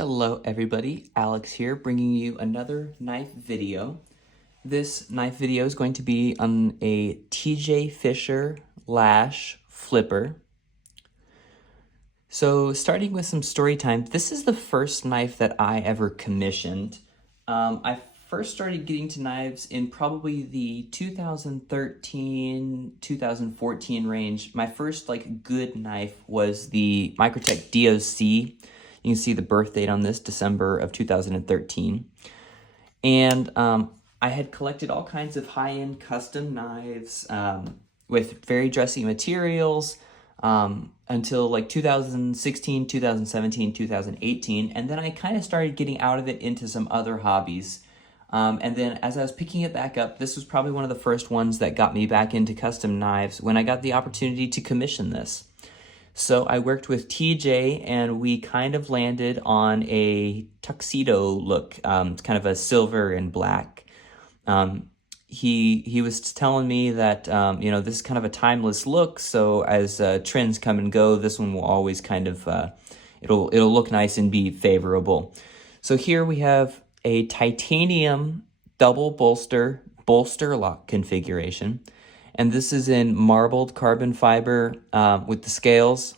Hello everybody, Alex here, bringing you another knife video. This knife video is going to be on a Fischer Lash flipper. So starting with some story time, this is the first knife that I ever commissioned. I first started getting to knives in probably the 2013-2014 range. My first good knife was the Microtech DOC. You can see the birth date on this, December of 2013. And I had collected all kinds of high-end custom knives with very dressy materials until like 2016, 2017, 2018. And then I kind of started getting out of it into some other hobbies. And then as I was picking it back up, this was probably one of the first ones that got me back into custom knives when I got the opportunity to commission this. So I worked with TJ and we kind of landed on a tuxedo look, kind of a silver and black. He was telling me that, this is kind of a timeless look. So as trends come and go, this one will always kind of, it'll look nice and be favorable. So here we have a titanium double bolster lock configuration. And this is in marbled carbon fiber with the scales.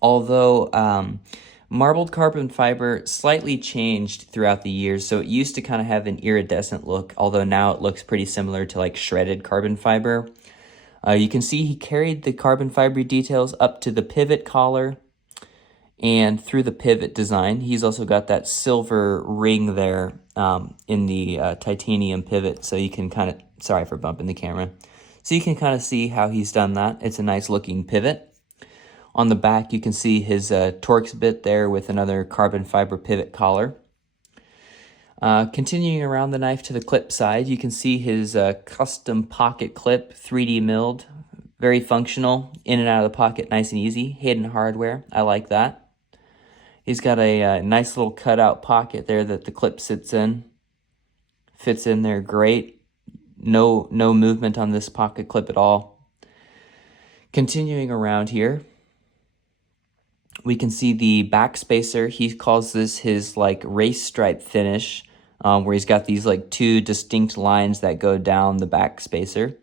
Although marbled carbon fiber slightly changed throughout the years. So it used to kind of have an iridescent look, although now it looks pretty similar to like shredded carbon fiber. You can see he carried the carbon fiber details up to the pivot collar and through the pivot design. He's also got that silver ring there in the titanium pivot. So you can kind of, sorry for bumping the camera. So you can kind of see how he's done that. It's a nice looking pivot. On the back, you can see his Torx bit there with another carbon fiber pivot collar. Continuing around the knife to the clip side, you can see his custom pocket clip, 3D milled. Very functional, in and out of the pocket, nice and easy. Hidden hardware, I like that. He's got a nice little cutout pocket there that the clip sits in. Fits in there great. No movement on this pocket clip at all. Continuing around here, we can see the back spacer. He calls this his race stripe finish, where he's got these two distinct lines that go down the back spacer.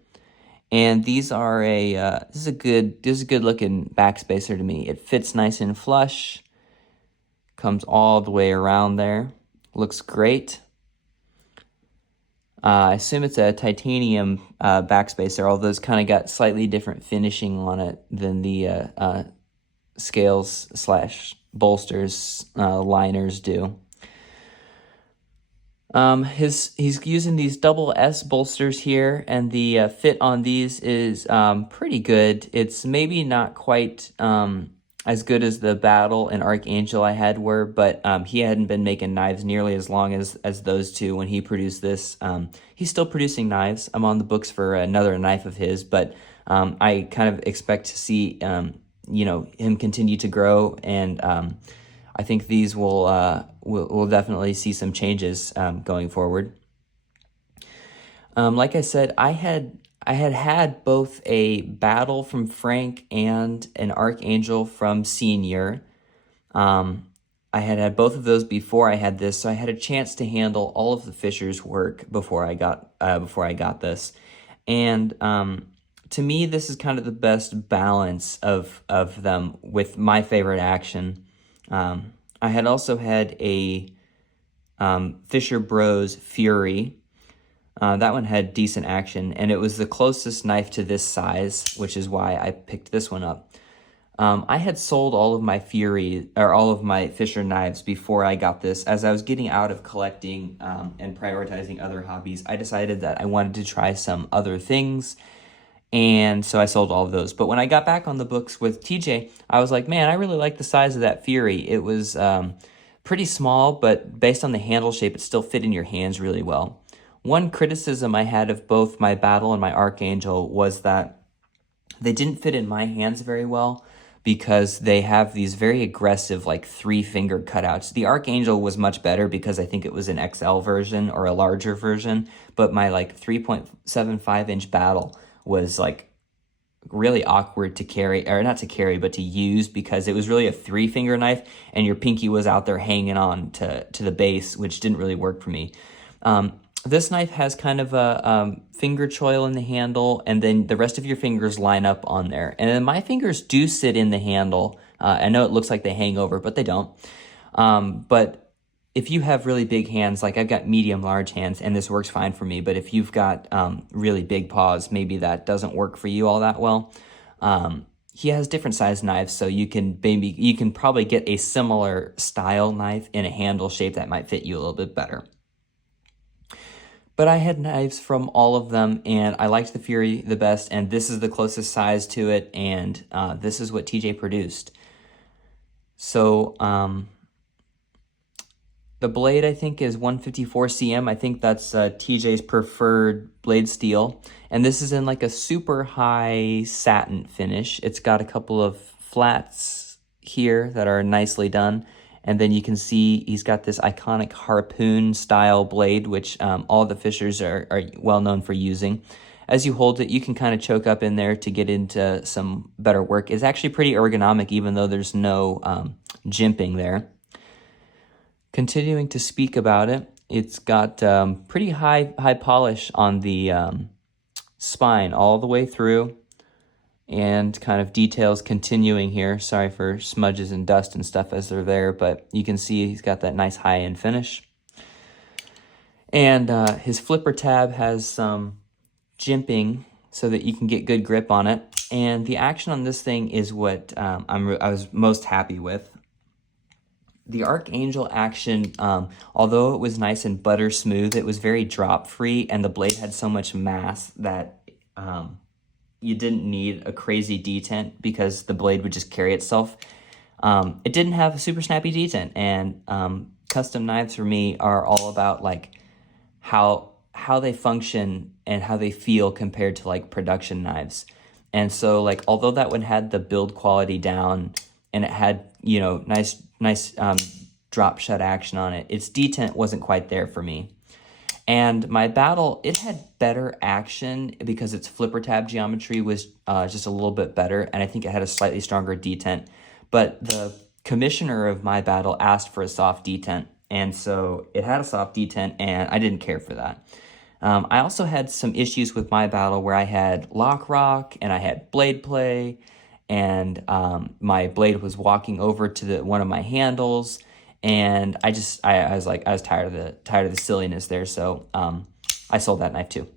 And these are this is a good looking back spacer to me. It fits nice and flush. Comes all the way around there. Looks great. I assume it's a titanium backspacer, although it's kind of got slightly different finishing on it than the scales / bolsters liners do. He's using these double S bolsters here, and the fit on these is pretty good. It's maybe not quite as good as the Battle and Archangel I had were, but he hadn't been making knives nearly as long as those two when he produced this. He's still producing knives. I'm on the books for another knife of his, but I kind of expect to see him continue to grow, and I think these will definitely see some changes going forward. Like I said, I had both a Battle from Frank and an Archangel from Senior. I had both of those before I had this, so I had a chance to handle all of the Fischer's work before I got this. And to me, this is kind of the best balance of them with my favorite action. I had also had a Fischer Bros Fury. That one had decent action, and it was the closest knife to this size, which is why I picked this one up. I had sold all of my Fischer knives before I got this. As I was getting out of collecting and prioritizing other hobbies, I decided that I wanted to try some other things, and so I sold all of those. But when I got back on the books with TJ, I was like, man, I really like the size of that Fury. It was pretty small, but based on the handle shape, it still fit in your hands really well. One criticism I had of both my Battle and my Archangel was that they didn't fit in my hands very well because they have these very aggressive 3-finger cutouts. The Archangel was much better because I think it was an XL version or a larger version, but my 3.75-inch Battle was really awkward to carry, or not to carry, but to use, because it was really a 3-finger knife and your pinky was out there hanging on to the base, which didn't really work for me. This knife has kind of a finger choil in the handle, and then the rest of your fingers line up on there. And then my fingers do sit in the handle. I know it looks like they hang over, but they don't. But if you have really big hands, like I've got medium large hands, and this works fine for me, but if you've got really big paws, maybe that doesn't work for you all that well. He has different size knives, so you can probably get a similar style knife in a handle shape that might fit you a little bit better. But I had knives from all of them, and I liked the Fury the best, and this is the closest size to it, and this is what TJ produced. So the blade, I think, is 154 cm. I think that's TJ's preferred blade steel. And this is in like a super high satin finish. It's got a couple of flats here that are nicely done. And then you can see he's got this iconic harpoon style blade, which all the Fischers are well known for using. As you hold it, you can kind of choke up in there to get into some better work. It's actually pretty ergonomic, even though there's no jimping there. Continuing to speak about it, it's got pretty high polish on the spine all the way through, and kind of details continuing here. Sorry for smudges and dust and stuff as they're there, but you can see he's got that nice high-end finish. And his flipper tab has some jimping so that you can get good grip on it. And the action on this thing is what I was most happy with. The Archangel action, although it was nice and butter smooth, it was very drop free, and the blade had so much mass that you didn't need a crazy detent because the blade would just carry itself. It didn't have a super snappy detent, and custom knives for me are all about like how they function and how they feel compared to like production knives. And so like, although that one had the build quality down and it had, you know, nice drop shut action on it, its detent wasn't quite there for me. And my battle, it had better action because its flipper tab geometry was just a little bit better, and I think it had a slightly stronger detent. But the commissioner of my battle asked for a soft detent, and so it had a soft detent, and I didn't care for that. I also had some issues with my battle where I had lock rock, and I had blade play, and my blade was walking over to one of my handles. And I was tired of the silliness there, so I sold that knife too.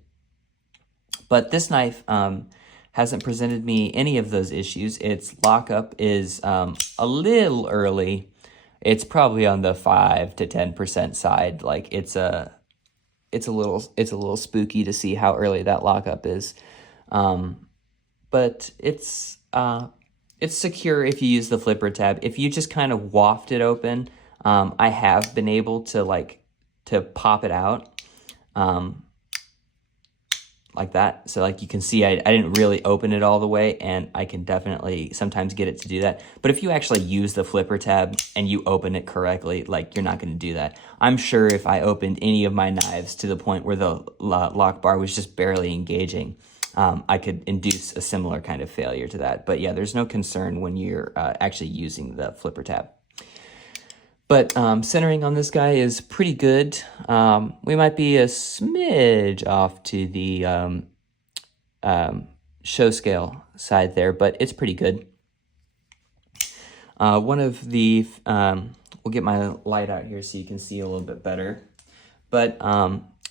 But this knife hasn't presented me any of those issues. Its lockup is a little early. It's probably on the 5 to 10% side. Like it's a little spooky to see how early that lockup is. But it's secure if you use the flipper tab. If you just kind of waft it open, I have been able to pop it out like that. So like you can see, I didn't really open it all the way, and I can definitely sometimes get it to do that. But if you actually use the flipper tab and you open it correctly, like you're not going to do that. I'm sure if I opened any of my knives to the point where the lock bar was just barely engaging, I could induce a similar kind of failure to that. But yeah, there's no concern when you're actually using the flipper tab. But centering on this guy is pretty good. We might be a smidge off to the show scale side there, but it's pretty good. One of the, we'll get my light out here so you can see a little bit better. But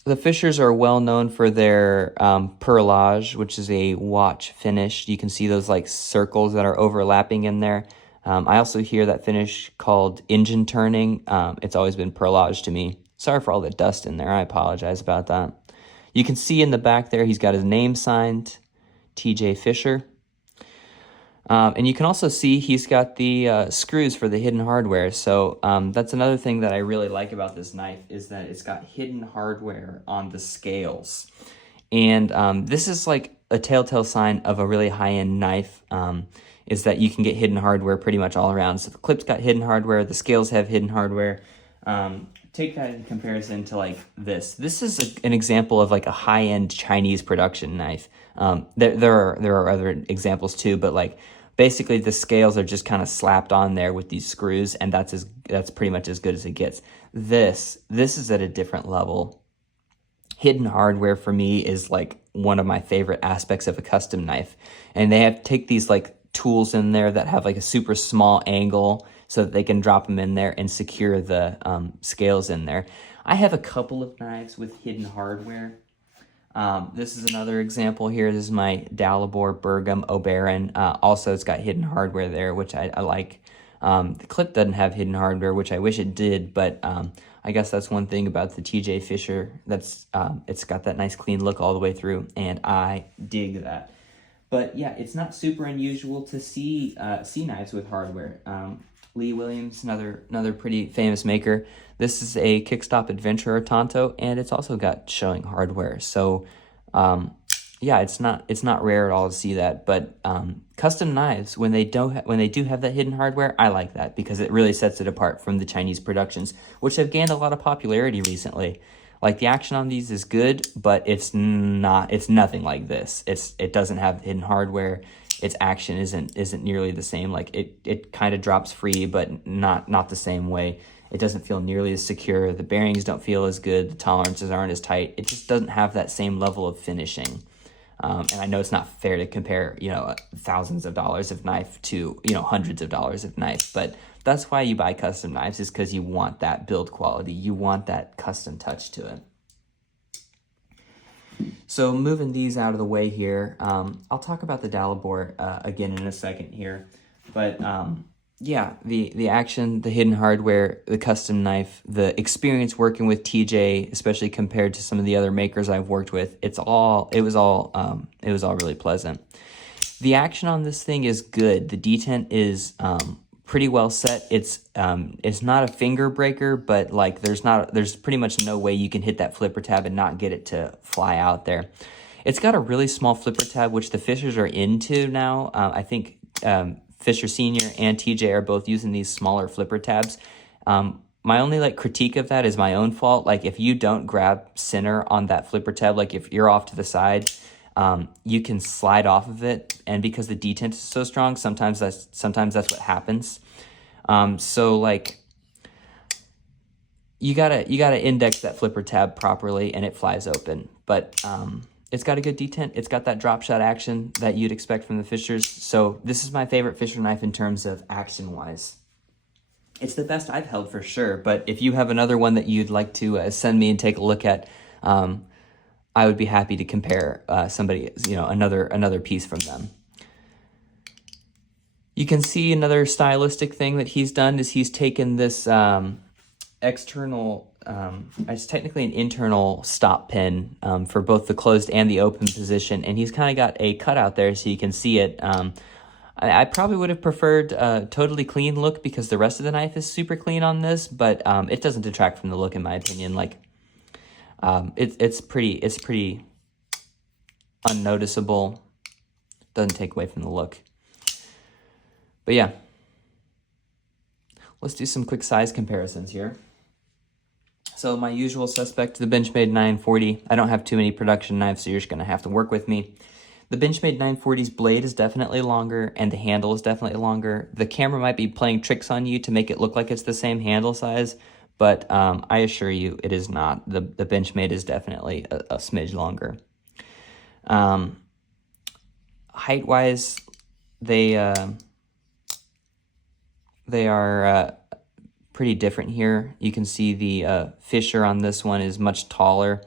the Fischers are well known for their perlage, which is a watch finish. You can see those like circles that are overlapping in there. I also hear that finish called engine turning. It's always been perlage to me. Sorry for all the dust in there. I apologize about that. You can see in the back there, he's got his name signed, TJ Fischer. And you can also see he's got the screws for the hidden hardware. So that's another thing that I really like about this knife, is that it's got hidden hardware on the scales. And this is like a telltale sign of a really high-end knife, is that you can get hidden hardware pretty much all around. So the clip's got hidden hardware, the scales have hidden hardware. take that in comparison to like this. This is an example of like a high-end Chinese production knife. There are other examples too, but like basically the scales are just kind of slapped on there with these screws, and that's pretty much as good as it gets. This is at a different level. Hidden hardware for me is like one of my favorite aspects of a custom knife, and they have to take these like tools in there that have like a super small angle so that they can drop them in there and secure the scales in there. I have a couple of knives with hidden hardware. This is another example here. This is my Dalibor Bergam Oberon. Also, it's got hidden hardware there, which I like. The clip doesn't have hidden hardware, which I wish it did, but I guess that's one thing about the TJ Fischer. That's it's got that nice clean look all the way through, and I dig that. But yeah, it's not super unusual to see knives with hardware. Lee Williams, another pretty famous maker. This is a Kickstop Adventurer Tonto, and it's also got showing hardware. So yeah, it's not rare at all to see that. But custom knives, when they do have that hidden hardware, I like that because it really sets it apart from the Chinese productions, which have gained a lot of popularity recently. Like the action on these is good, but it's nothing like this. It doesn't have hidden hardware. Its action isn't nearly the same. Like it kind of drops free, but not the same way. It doesn't feel nearly as secure. The bearings don't feel as good. The tolerances aren't as tight. It just doesn't have that same level of finishing. And I know it's not fair to compare, thousands of dollars of knife to, hundreds of dollars of knife, but that's why you buy custom knives, is because you want that build quality. You want that custom touch to it. So moving these out of the way here, I'll talk about the Dalibor again in a second here, but yeah, the action, the hidden hardware, the custom knife, the experience working with TJ, especially compared to some of the other makers I've worked with, it was all really pleasant. The action on this thing is good. The detent is pretty well set. It's not a finger breaker, but like there's pretty much no way you can hit that flipper tab and not get it to fly out there. It's got a really small flipper tab, which the Fischers are into now. I think Fischer Senior and TJ are both using these smaller flipper tabs. My only critique of that is my own fault. Like if you don't grab center on that flipper tab, like if you're off to the side, you can slide off of it, and because the detent is so strong, sometimes that's what happens. So like you gotta index that flipper tab properly, and it flies open. But it's got a good detent. It's got that drop shot action that you'd expect from the Fischers. So this is my favorite Fischer knife in terms of action wise. It's the best I've held for sure. But if you have another one that you'd like to send me and take a look at, I would be happy to compare another piece from them. You can see another stylistic thing that he's done is he's taken this external, it's technically an internal stop pin for both the closed and the open position, and he's kind of got a cutout there so you can see it. I probably would have preferred a totally clean look because the rest of the knife is super clean on this, but it doesn't detract from the look in my opinion. It's pretty unnoticeable. Doesn't take away from the look. But yeah, let's do some quick size comparisons here. So my usual suspect, the Benchmade 940. I don't have too many production knives, so you're just going to have to work with me. The Benchmade 940's blade is definitely longer, and the handle is definitely longer. The camera might be playing tricks on you to make it look like it's the same handle size, but I assure you it is not. The Benchmade is definitely a smidge longer. Height-wise, they are pretty different here. You can see the Fischer on this one is much taller.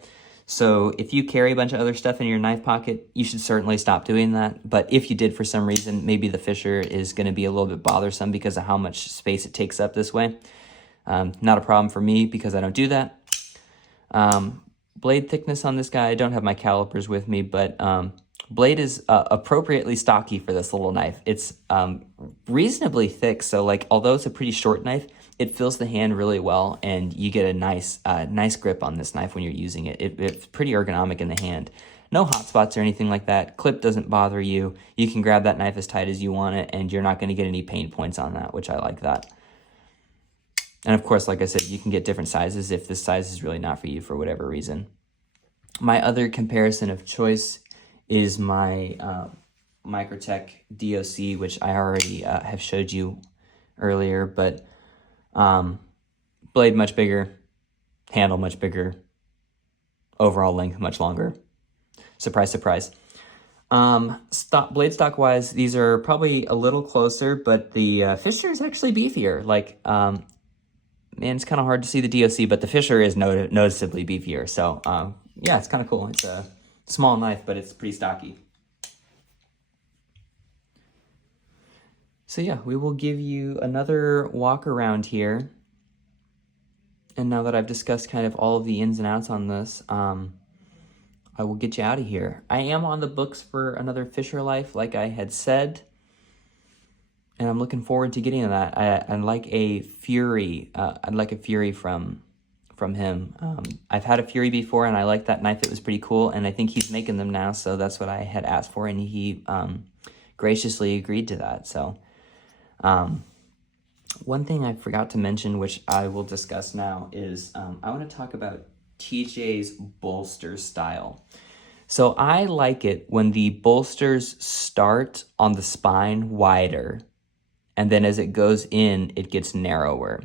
So if you carry a bunch of other stuff in your knife pocket, you should certainly stop doing that. But if you did for some reason, maybe the Fischer is going to be a little bit bothersome because of how much space it takes up this way. Not a problem for me because I don't do that. Blade thickness on this guy, I don't have my calipers with me, but blade is appropriately stocky for this little knife. It's reasonably thick, so although it's a pretty short knife, it fills the hand really well, and you get a nice grip on this knife when you're using it. It's pretty ergonomic in the hand. No hot spots or anything like that. Clip doesn't bother you. You can grab that knife as tight as you want it, and you're not going to get any pain points on that, which I like that. And of course, like I said, you can get different sizes if this size is really not for you for whatever reason. My other comparison of choice is my Microtech DOC, which I already have showed you earlier, but blade much bigger, handle much bigger, overall length much longer. Surprise, surprise. Blade stock wise, these are probably a little closer, but the Fischer is actually beefier. Like, man, it's kind of hard to see the DOC, but the Fischer is noticeably beefier. So, yeah, it's kind of cool. It's a small knife, but it's pretty stocky. So yeah, we will give you another walk around here. And now that I've discussed kind of all of the ins and outs on this, I will get you out of here. I am on the books for another Fischer Life, like I had said, and I'm looking forward to getting to that. I'd like a Fury. I'd like a Fury from him. I've had a Fury before, and I liked that knife. It was pretty cool, and I think he's making them now, so that's what I had asked for, and he graciously agreed to that. So, one thing I forgot to mention, which I will discuss now, is I want to talk about TJ's bolster style. So I like it when the bolsters start on the spine wider, and then as it goes in, it gets narrower.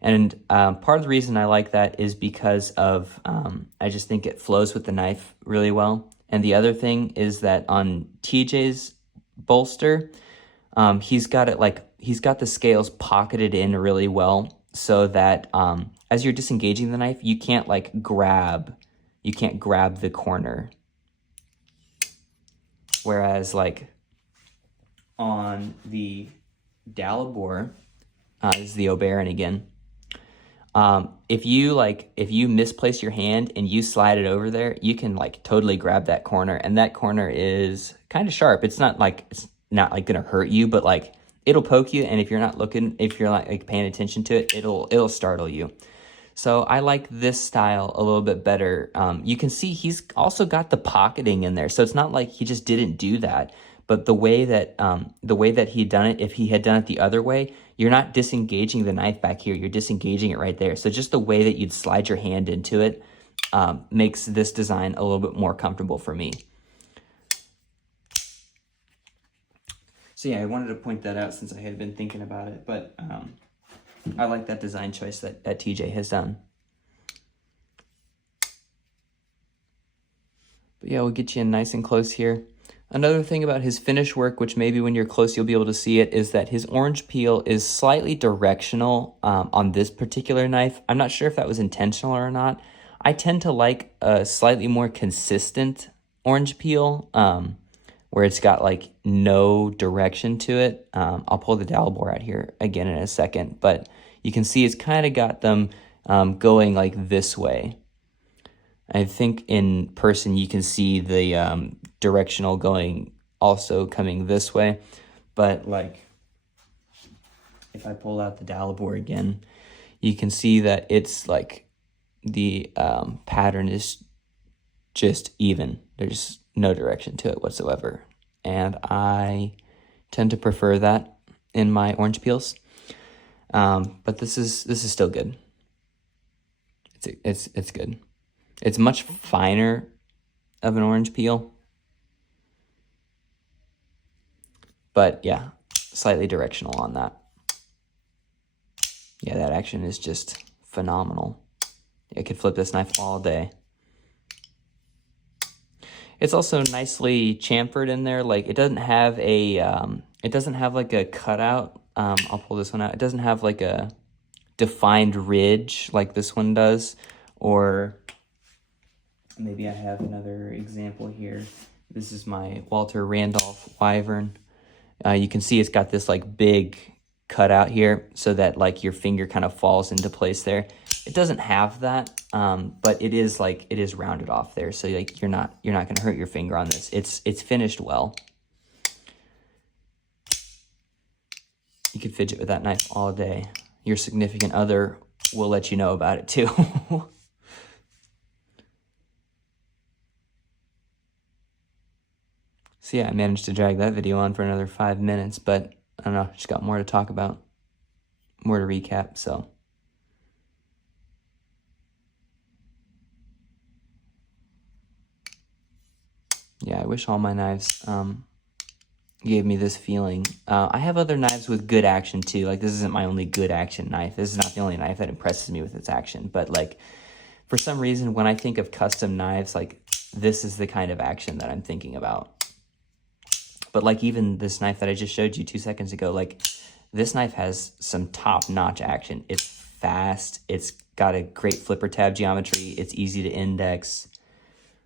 And part of the reason I like that is because of, I just think it flows with the knife really well. And the other thing is that on TJ's bolster, he's got the scales pocketed in really well, so that as you're disengaging the knife, you can't grab the corner. Whereas like on the Dalibor, is the Oberon again. If you misplace your hand and you slide it over there, you can totally grab that corner, and that corner is kind of sharp. It's not gonna hurt you, but it'll poke you, and if you're not paying attention to it, it'll startle you. So I like this style a little bit better. You can see he's also got the pocketing in there, so it's not like he just didn't do that. But the way that he'd done it, if he had done it the other way, you're not disengaging the knife back here. You're disengaging it right there. So just the way that you'd slide your hand into it makes this design a little bit more comfortable for me. So yeah, I wanted to point that out since I had been thinking about it, but I like that design choice that TJ has done. But yeah, we'll get you in nice and close here. Another thing about his finish work, which maybe when you're close you'll be able to see it, is that his orange peel is slightly directional on this particular knife. I'm not sure if that was intentional or not. I tend to like a slightly more consistent orange peel, where it's got no direction to it. I'll pull the Dalibor out here again in a second, but you can see it's kind of got them going this way. I think in person you can see the directional coming this way, but if I pull out the Dalibor again, you can see that it's the pattern is just even. There's no direction to it whatsoever, and I tend to prefer that in my orange peels. But this is still good. It's good. It's much finer of an orange peel, but yeah, slightly directional on that. Yeah, that action is just phenomenal. I could flip this knife all day. It's also nicely chamfered in there. It doesn't have a a cutout. I'll pull this one out. It doesn't have a defined ridge like this one does, or maybe I have another example here. This is my Walter Randolph Wyvern. You can see it's got this big cutout here, so that your finger kind of falls into place there. It doesn't have that, but it is rounded off there, so you're not going to hurt your finger on this. It's finished well. You could fidget with that knife all day. Your significant other will let you know about it too. So yeah, I managed to drag that video on for another 5 minutes, but I don't know, just got more to talk about, more to recap, so Yeah, I wish all my knives gave me this feeling. I have other knives with good action too. Like, this isn't my only good action knife. This is not the only knife that impresses me with its action. But like, for some reason, when I think of custom knives, like, this is the kind of action that I'm thinking about. But like, even this knife that I just showed you 2 seconds ago, like, this knife has some top-notch action. It's fast. It's got a great flipper tab geometry. It's easy to index.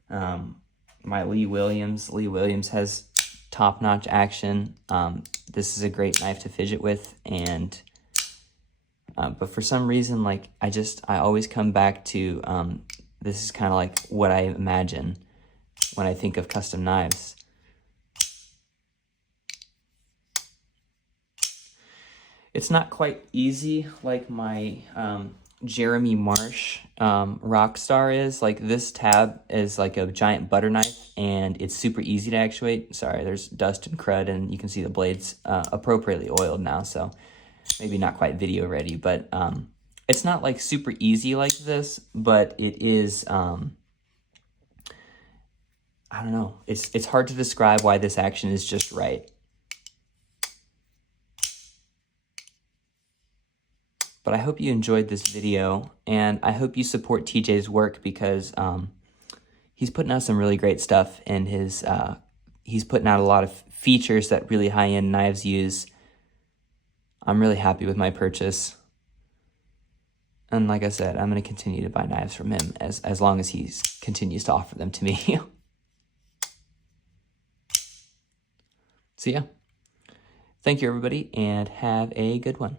My Lee Williams has top-notch action. This is a great knife to fidget with, and but for some reason, like, I always come back to this is kind of like what I imagine when I think of custom knives. It's not quite easy like my Jeremy Marsh Rockstar is. Like, this tab is like a giant butter knife, and it's super easy to actuate. Sorry, there's dust and crud, and you can see the blades appropriately oiled now, so maybe not quite video ready, but it's not like super easy like this, but it is, I don't know, it's hard to describe why this action is just right. But I hope you enjoyed this video, and I hope you support TJ's work, because he's putting out some really great stuff, and he's putting out a lot of features that really high-end knives use. I'm really happy with my purchase. And like I said, I'm going to continue to buy knives from him as long as he continues to offer them to me. So yeah, thank you everybody, and have a good one.